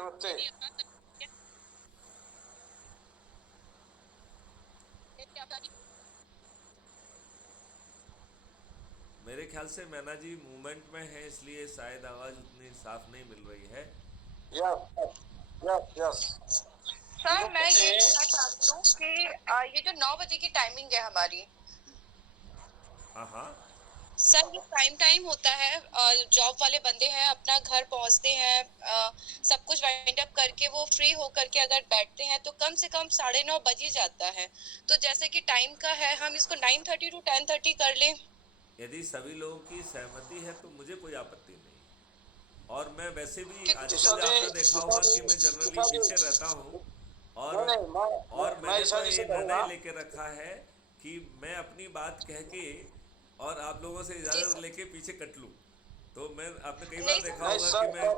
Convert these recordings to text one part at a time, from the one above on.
नमस्ते। मेरे ख्याल से मैना जी मूवमेंट में है, इसलिए शायद आवाज़ उतनी साफ नहीं मिल रही है। Yes, yes, yes. सर मैं ये कहना चाहती हूँ कि ये जो 9 बजे की टाइमिंग है हमारी, हाँ हाँ। सर ये प्राइम टाइम होता है। जॉब वाले बंदे हैं, अपना घर पहुंचते हैं, सब कुछ वाइंड अप करके वो फ्री हो करके अगर बैठते हैं तो कम से कम 9:30 बज ही जाता है। तो जैसे कि टाइम का है, हम इसको 9:30 टू 10:30 कर लें। यदि सभी लोगों की सहमति है तो मुझे कोई आपत्ति नहीं है। और मैं वैसे भी ईशा आजकल जी, आपने देखा ईशा होगा जी, कि मैं जनरली ईशा जी। पीछे रहता हूँ। और नहीं नहीं, और मैं मैंने ईशा तो जी ये से निर्णय कहूंगा। लेके रखा है कि मैं अपनी बात कह के और आप लोगों से जी इजाज़त सर। लेके पीछे कट लूँ। तो मैं आपने कई बार नहीं सर, देखा नहीं होगा कि सर, मैं सर।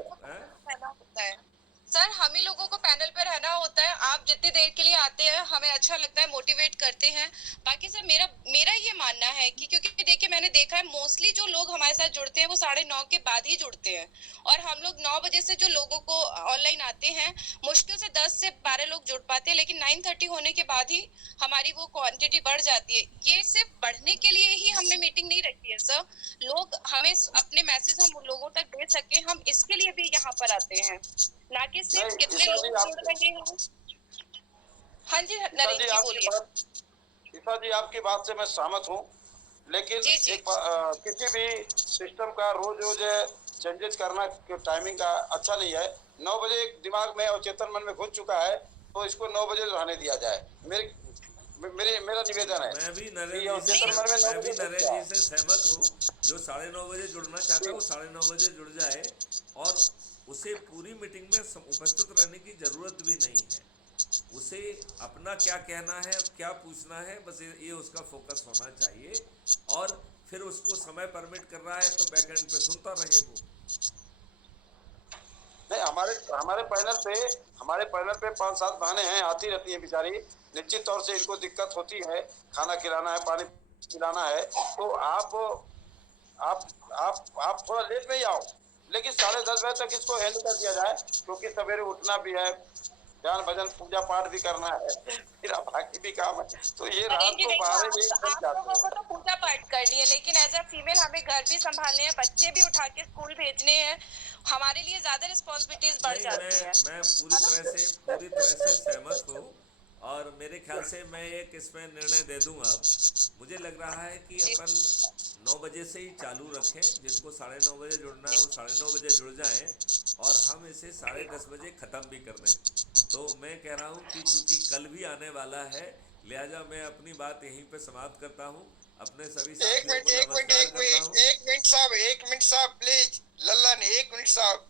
रहना होता है। सर हम ही लोगों को पैनल पे रहना होता है। आप जितनी देर के लिए आते हैं हमें अच्छा लगता है, मोटिवेट करते हैं। बाकी सर मेरा मेरा ये मानना है कि क्योंकि देखिए मैंने देखा है मोस्टली जो लोग हमारे साथ जुड़ते हैं वो 9:30 के बाद ही जुड़ते हैं। और हम लोग 9 बजे से जो लोगों को ऑनलाइन आते हैं, मुश्किल से 10 से 12 लोग जुड़ पाते हैं, लेकिन 9:30 होने के बाद ही हमारी वो क्वांटिटी बढ़ जाती है। ये सिर्फ बढ़ने के लिए ही हमने मीटिंग नहीं रखी है सर। लोग हमें अपने मैसेज हम उन लोगों तक भेज सके, हम इसके लिए भी यहाँ पर आते हैं, ना कि सिर्फ नहीं कितने ईशा जी, लोग जुड़ आप रहे हैं। हाँ जी ईशा नरेंद्र जी जी आपकी बोलिए। बात ईशा जी आपकी बात से मैं सहमत हूँ। लेकिन जी जी। किसी भी सिस्टम का रोज रोज चेंजेस करना टाइमिंग का अच्छा नहीं है। 9 बजे दिमाग में और चेतन मन में घुस चुका है, तो इसको 9 बजे रहने दिया जाए। मेरा निवेदन है मैं भी कि नरेंद्र जी और से चेतन मन में नौ मैं भी बजे घुस नरेंद्र गया। जी से सहमत हूँ। जो 9:30 बजे जुड़ना चाहता है वो 9:30 बजे जुड़ जाए। और उसे पूरी मीटिंग में उपस्थित रहने की ज़रूरत भी नहीं है। उसे अपना क्या कहना है, क्या पूछना है, बस ये उसका फोकस होना चाहिए। और फिर उसको समय परमिट कर रहा है तो बैकएंड पे सुनता रहे वो। नहीं, हमारे पैनल पे 5-7 बहनें हैं, आती रहती हैं बेचारी। निश्चित तौर से इनको दिक्कत होती है, खाना खिलाना है, पानी पिलाना है। तो आप आप थोड़ा लेट में ही आओ, लेकिन 10:30 बजे तक इसको हैंड कर दिया जाए, क्योंकि सवेरे उठना भी है, ध्यान भजन पूजा पाठ भी करना है, फिर बाकी भी काम है। तो ये रात नरेंद्र जी को देखिए, 12 बजे तक आप जाते लोगों को हैं। तो पूजा पाठ करनी है, लेकिन एज अ फीमेल हमें घर भी संभालने हैं, बच्चे भी उठा के स्कूल भेजने हैं। हमारे लिए ज्यादा रिस्पॉन्सिबिलिटीज बढ़ नहीं, जाती है। मैं है ना? पूरी तरह से सहमत हूँ। और मेरे ख्याल से मैं एक इसमें निर्णय दे दूँ अब। मुझे लग रहा है कि जी अपन 9 बजे से ही चालू रखें। जिनको 9:30 बजे जुड़ना है जी वो 9:30 बजे जुड़ जाएं। और हम इसे 10:30 बजे ख़त्म भी कर दें। तो मैं कह रहा हूँ कि चूंकि कल भी आने वाला है, लिहाजा मैं अपनी बात यहीं पे समाप्त करता हूँ। अपने सभी एक साथियों मिनट को एक मिनट नमस्कार एक करता मिनट हूँ। एक मिनट साहब, एक मिनट साहब प्लीज। लल्लन, एक मिनट साहब।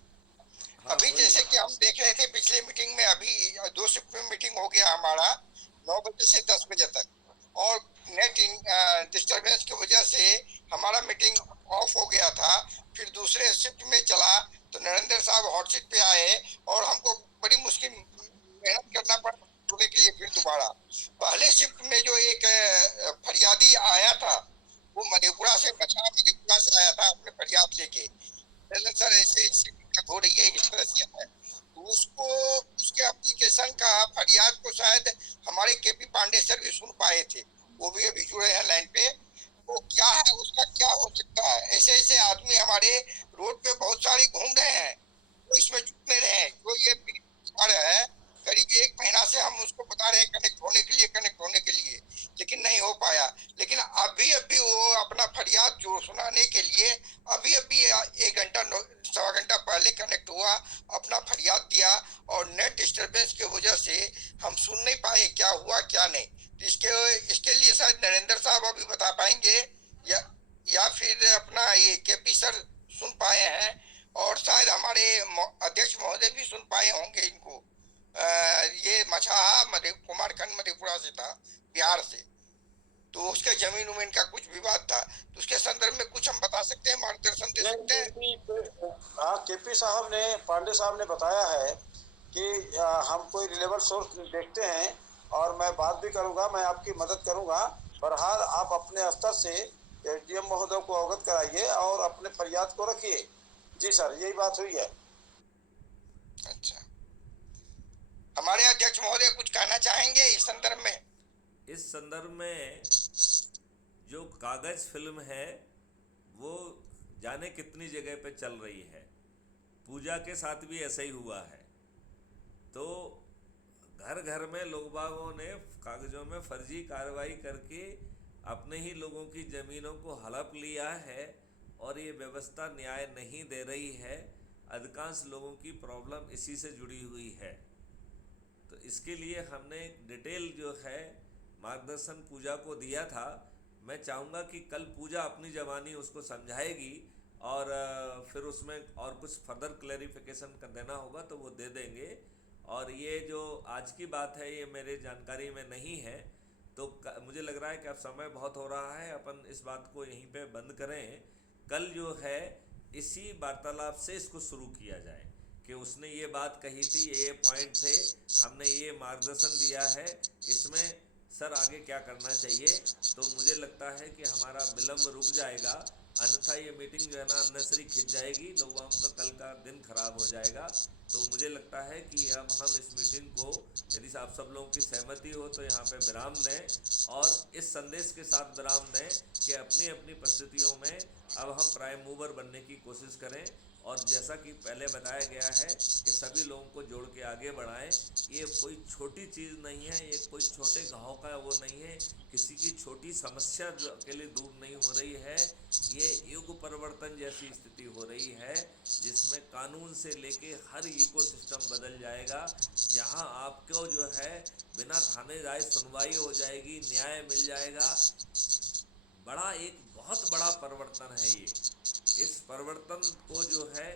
हाँ अभी बोलिए। जैसे कि हम देख रहे थे पिछले मीटिंग में, अभी 2 शिफ्ट में मीटिंग हो गया हमारा, 9 बजे से 10 बजे तक। और नेट डिस्टरबेंस की वजह से हमारा मीटिंग ऑफ हो गया था। फिर दूसरे शिफ्ट में चला तो नरेंद्र साहब हॉट सीट पे आए और हमको बड़ी मुश्किल मेहनत करना पड़ा जुड़ने के लिए। फिर दोबारा पहले शिफ्ट में जो एक फरियादी आया था, वो मधेपुरा से मधेपुरा से आया था अपने फरियाद लेके। सर ऐसे ऐसे दिक्कत हो रही है, इस तरह से है। तो उसको, उसके एप्लीकेशन का फरियाद को शायद हमारे केपी पांडे सर भी सुन पाए थे। वो भी अभी जुड़े हैं लाइन पे। वो क्या है, उसका क्या हो सकता है? ऐसे ऐसे आदमी हमारे रोड पे बहुत सारे घूम रहे हैं, वो इसमें जुट नहीं रहे हैं। जो ये बता रहा है, करीब 1 महीना से हम उसको बता रहे हैं कनेक्ट होने के लिए, कनेक्ट होने के लिए, लेकिन नहीं हो पाया। लेकिन अभी अभी वो अपना फरियाद जो सुनाने के लिए अभी अभी 1 घंटा 1.25 घंटा पहले कनेक्ट हुआ, अपना फरियाद दिया। और नेट डिस्टरबेंस की वजह से हम सुन नहीं पाए क्या हुआ क्या नहीं। तो इसके लिए शायद नरेंद्र साहब अभी बता पाएंगे, या या फिर अपना ये केपी सर सुन पाए हैं। और शायद हमारे अध्यक्ष महोदय भी सुन पाए होंगे इनको। ये मछाहा कुमारखंड मधेपुरा से था, बिहार से। तो उसके जमीन उमीन का कुछ विवाद था, तो उसके संदर्भ में कुछ हम बता सकते हैं, मार्गदर्शन दे नहीं, सकते हैं? हाँ, केपी साहब ने, पांडे साहब ने बताया है कि हम कोई रिलेबल सोर्स देखते हैं, और मैं बात भी करूंगा, मैं आपकी मदद करूंगा। बहरहाल आप अपने स्तर से एसडीएम महोदय को अवगत कराइए और अपने फरियाद को रखिए। जी सर, यही बात हुई है। अच्छा। हमारे अध्यक्ष महोदय कुछ कहना चाहेंगे इस संदर्भ में? इस संदर्भ में जो कागज फिल्म है वो जाने कितनी जगह पे चल रही है, पूजा के साथ भी ऐसा ही हुआ है। तो घर घर में लोग बागों ने कागजों में फर्जी कार्रवाई करके अपने ही लोगों की ज़मीनों को हड़प लिया है और ये व्यवस्था न्याय नहीं दे रही है। अधिकांश लोगों की प्रॉब्लम इसी से जुड़ी हुई है। तो इसके लिए हमने डिटेल जो है मार्गदर्शन पूजा को दिया था। मैं चाहूँगा कि कल पूजा अपनी ज़बानी उसको समझाएगी और फिर उसमें और कुछ फर्दर क्लैरिफिकेशन कर देना होगा तो वो दे देंगे। और ये जो आज की बात है ये मेरे जानकारी में नहीं है, तो मुझे लग रहा है कि अब समय बहुत हो रहा है, अपन इस बात को यहीं पे बंद करें। कल जो है इसी वार्तालाप से इसको शुरू किया जाए कि उसने ये बात कही थी, ये पॉइंट थे, हमने ये मार्गदर्शन दिया है, इसमें सर आगे क्या करना चाहिए। तो मुझे लगता है कि हमारा विलम्ब रुक जाएगा, अन्यथा ये मीटिंग जो है ना अननेसरी खिंच जाएगी, लोगों का कल का दिन खराब हो जाएगा। तो मुझे लगता है कि अब हम इस मीटिंग को, यदि आप सब लोगों की सहमति हो तो यहाँ पे विराम दें और इस संदेश के साथ विराम दें कि अपनी अपनी परिस्थितियों में अब हम प्राइम मूवर बनने की कोशिश करें। और जैसा कि पहले बताया गया है कि सभी लोगों को जोड़ के आगे बढ़ाएं। ये कोई छोटी चीज़ नहीं है, ये कोई छोटे घाव का वो नहीं है, किसी की छोटी समस्या जो अकेले दूर नहीं हो रही है। ये युग परिवर्तन जैसी स्थिति हो रही है जिसमें कानून से लेके हर इकोसिस्टम बदल जाएगा, जहां आपको जो है बिना थाने जाए सुनवाई हो जाएगी, न्याय मिल जाएगा। बड़ा एक बहुत बड़ा परिवर्तन है ये। इस परिवर्तन को जो है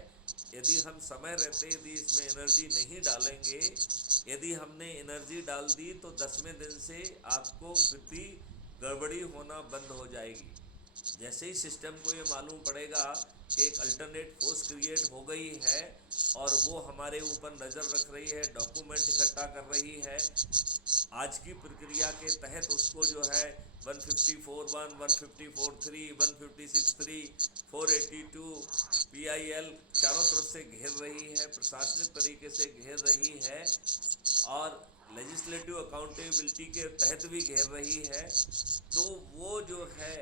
यदि हम समय रहते यदि इसमें एनर्जी नहीं डालेंगे, यदि हमने एनर्जी डाल दी तो 10वें दिन से आपको प्रति गड़बड़ी होना बंद हो जाएगी। जैसे ही सिस्टम को ये मालूम पड़ेगा कि एक अल्टरनेट फोर्स क्रिएट हो गई है और वो हमारे ऊपर नज़र रख रही है, डॉक्यूमेंट इकट्ठा कर रही है, आज की प्रक्रिया के तहत उसको जो है 154(1), 154(3), 156(3), 482 PIL चारों तरफ से घेर रही है, प्रशासनिक तरीके से घेर रही है और लेजिस्लेटिव अकाउंटेबिलिटी के तहत भी घेर रही है। तो वो जो है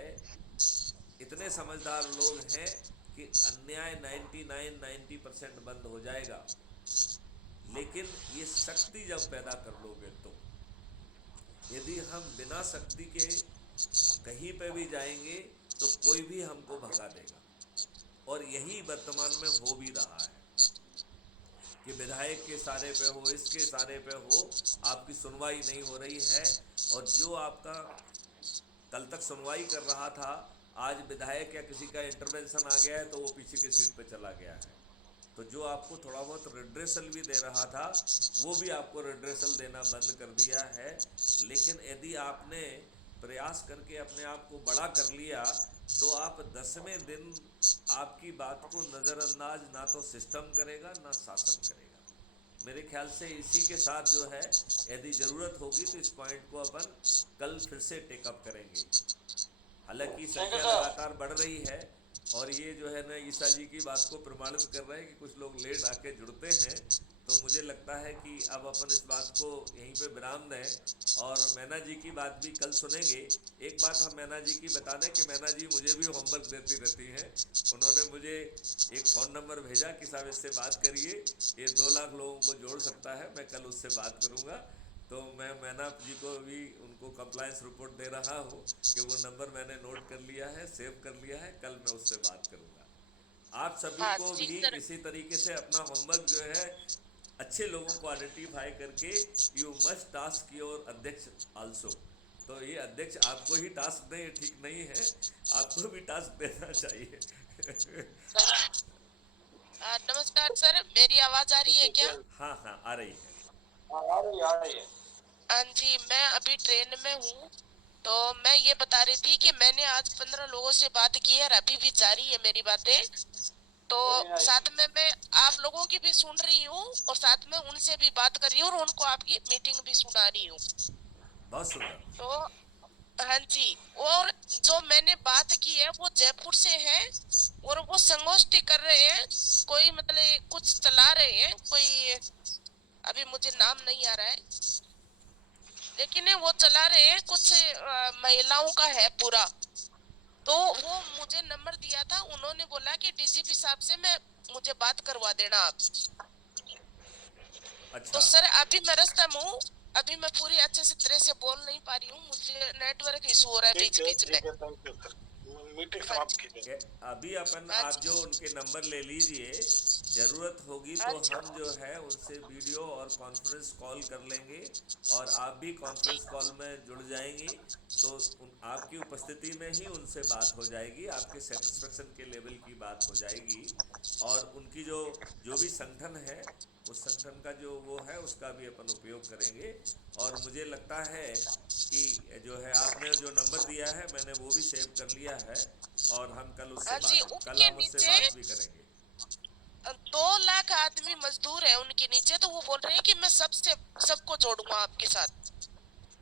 इतने समझदार लोग हैं कि अन्याय 90% बंद हो जाएगा। लेकिन ये शक्ति जब पैदा कर लोगे तो, यदि हम बिना शक्ति के कहीं पे भी जाएंगे तो कोई भी हमको भगा देगा। और यही वर्तमान में हो भी रहा है कि विधायक के सारे पे हो, इसके सारे पे हो, आपकी सुनवाई नहीं हो रही है। और जो आपका कल तक सुनवाई कर रहा था, आज विधायक या किसी का इंटरवेंशन आ गया है तो वो पीछे की सीट पे चला गया है। तो जो आपको थोड़ा बहुत रिड्रेसल भी दे रहा था वो भी आपको रिड्रेसल देना बंद कर दिया है। लेकिन यदि आपने प्रयास करके अपने आप को बड़ा कर लिया तो आप 10वें दिन आपकी बात को नज़रअंदाज ना तो सिस्टम करेगा ना शासन करेगा। मेरे ख्याल से इसी के साथ जो है यदि ज़रूरत होगी तो इस पॉइंट को अपन कल फिर से टेकअप करेंगे। हालांकि संख्या लगातार बढ़ रही है और ये जो है ना ईसा जी की बात को प्रमाणित कर रहे हैं कि कुछ लोग लेट आके जुड़ते हैं। तो मुझे लगता है कि अब अपन इस बात को यहीं पे विराम दें और मैना जी की बात भी कल सुनेंगे। एक बात हम मैना जी की बता दें कि मैना जी मुझे भी होमवर्क देती रहती हैं। उन्होंने मुझे एक फ़ोन नंबर भेजा कि साहब इससे बात करिए, ये 2 लाख लोगों को जोड़ सकता है। मैं कल उससे बात करूँगा। तो मैं मैना जी को भी उनको कंप्लायंस रिपोर्ट दे रहा हूँ कि वो नंबर मैंने नोट कर लिया है, सेव कर लिया है, कल मैं उससे बात करूँगा। आप सभी को भी इसी तरीके से अपना होमवर्क जो है अच्छे लोगों को आइडेंटिफाई करके यू मस्ट टास्क योर अध्यक्ष आल्सो। तो ये अध्यक्ष आपको ही टास्क दें ये ठीक नहीं है, आपको भी टास्क देना चाहिए। नमस्कार सर, मेरी आवाज आ रही है क्या? हाँ हाँ आ रही है। आ रही है। हाँ जी, मैं अभी ट्रेन में हूँ। तो मैं ये बता रही थी कि मैंने आज 15 लोगों से बात की है और अभी भी जारी है मेरी बातें। तो साथ में मैं आप लोगों की भी सुन रही हूँ और साथ में उनसे भी बात कर रही हूँ और उनको आपकी मीटिंग भी सुना रही हूँ। बहुत सुंदर। तो हाँ जी, और जो मैंने बात की है वो जयपुर से है और वो संगोष्ठी कर रहे हैं, कोई मतलब कुछ चला रहे हैं, कोई अभी मुझे नाम नहीं आ रहा है, लेकिन वो चला रहे हैं कुछ महिलाओं का है पूरा। तो वो मुझे नंबर दिया था, उन्होंने बोला कि डीजीपी साहब से मुझे बात करवा देना आप। अच्छा। तो सर अभी मैं रास्ते में हूँ, अभी मैं पूरी अच्छे से तरह से बोल नहीं पा रही हूँ, मुझे नेटवर्क इशू हो रहा है बीच बीच में। मीटिंग समाप्त कीजिए। अभी अपन आप जो उनके नंबर ले लीजिए, ज़रूरत होगी तो हम जो है उनसे वीडियो और कॉन्फ्रेंस कॉल कर लेंगे और आप भी कॉन्फ्रेंस कॉल में जुड़ जाएंगी, तो आपकी उपस्थिति में ही उनसे बात हो जाएगी, आपके सेटिस्फेक्शन के लेवल की बात हो जाएगी और उनकी जो भी संगठन है उस संगठन का जो वो है उसका भी अपन उपयोग करेंगे। और मुझे लगता है कि जो है आपने जो नंबर दिया है मैंने वो भी सेव कर लिया है और हम कल उससे कल हम उससे बात भी करेंगे। 2 लाख आदमी मजदूर है उनके नीचे, तो वो बोल रहे हैं कि मैं सबको जोड़ूंगा आपके साथ।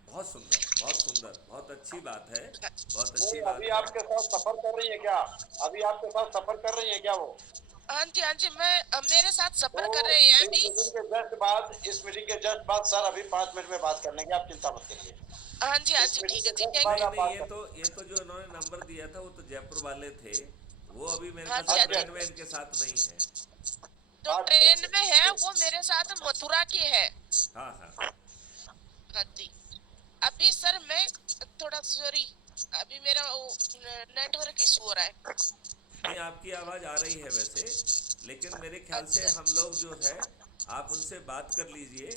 बहुत सुंदर, बहुत सुंदर, बहुत अच्छी बात है, बहुत अच्छी नहीं, बात अभी है। आपके साथ सफर कर रही है क्या? अभी आपके साथ सफर कर रही है क्या वो? हाँ जी, मैं मेरे साथ सफर कर रहे हैं अभी। इस मीटिंग के जस्ट बाद सर अभी 5 मिनट में बात कर लेंगे, आप चिंता मत करिए। हाँ जी, ठीक है जी, थैंक नहीं यू। नहीं, ये तो जो इन्होंने नंबर दिया था वो तो जयपुर वाले थे, वो अभी मेरे हाँ ख्याल से जी, ट्रेन में इनके साथ नहीं है। जो ट्रेन में है वो मेरे साथ मथुरा की है। हाँ हाँ हाँ जी, अभी सर मैं थोड़ा सॉरी, अभी मेरा नेटवर्क इशू हो रहा है। नहीं, आपकी आवाज़ आ रही है वैसे, लेकिन मेरे ख्याल से हम लोग जो है आप उनसे बात कर लीजिए,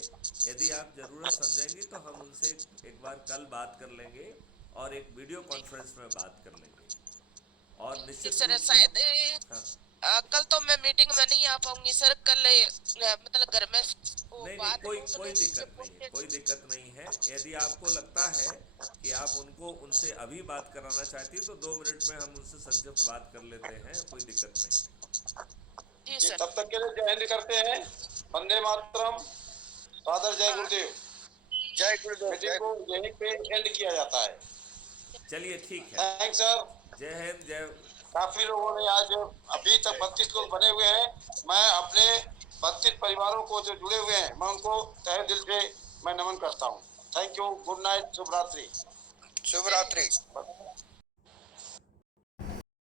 यदि आप ज़रूरत समझेंगी तो हम उनसे एक बार कल बात कर लेंगे और एक वीडियो कॉन्फ्रेंस में बात कर लेंगे और निश्चित सर रूप से शायद हाँ। कल तो मैं मीटिंग में नहीं आ पाऊंगी सर, कल मतलब घर में नहीं नहीं, कोई दिक्कत नहीं है, कोई दिक्कत नहीं है। यदि आपको लगता है कि आप उनसे अभी बात कराना चाहती है तो 2 मिनट में हम उनसे संक्षिप्त बात कर लेते हैं, कोई दिक्कत नहीं है। जी जी, सर। तब तक के लिए जय हिंद करते हैं, वंदे मातरम, फादर जय गुरुदेव। जय गुरुदेव। मीटिंग को यहीं पे एंड किया जाता है। चलिए ठीक है, थैंक्स सर। जय हिंद, जय। काफी लोगों ने आज अभी तक 32 लोग बने हुए हैं। मैं अपने 32 परिवारों को जो जुड़े हुए हैं मैं उनको तहे दिल से मैं नमन करता हूँ। थैंक यू, गुड नाइट, शुभ रात्रि। शुभ रात्रि।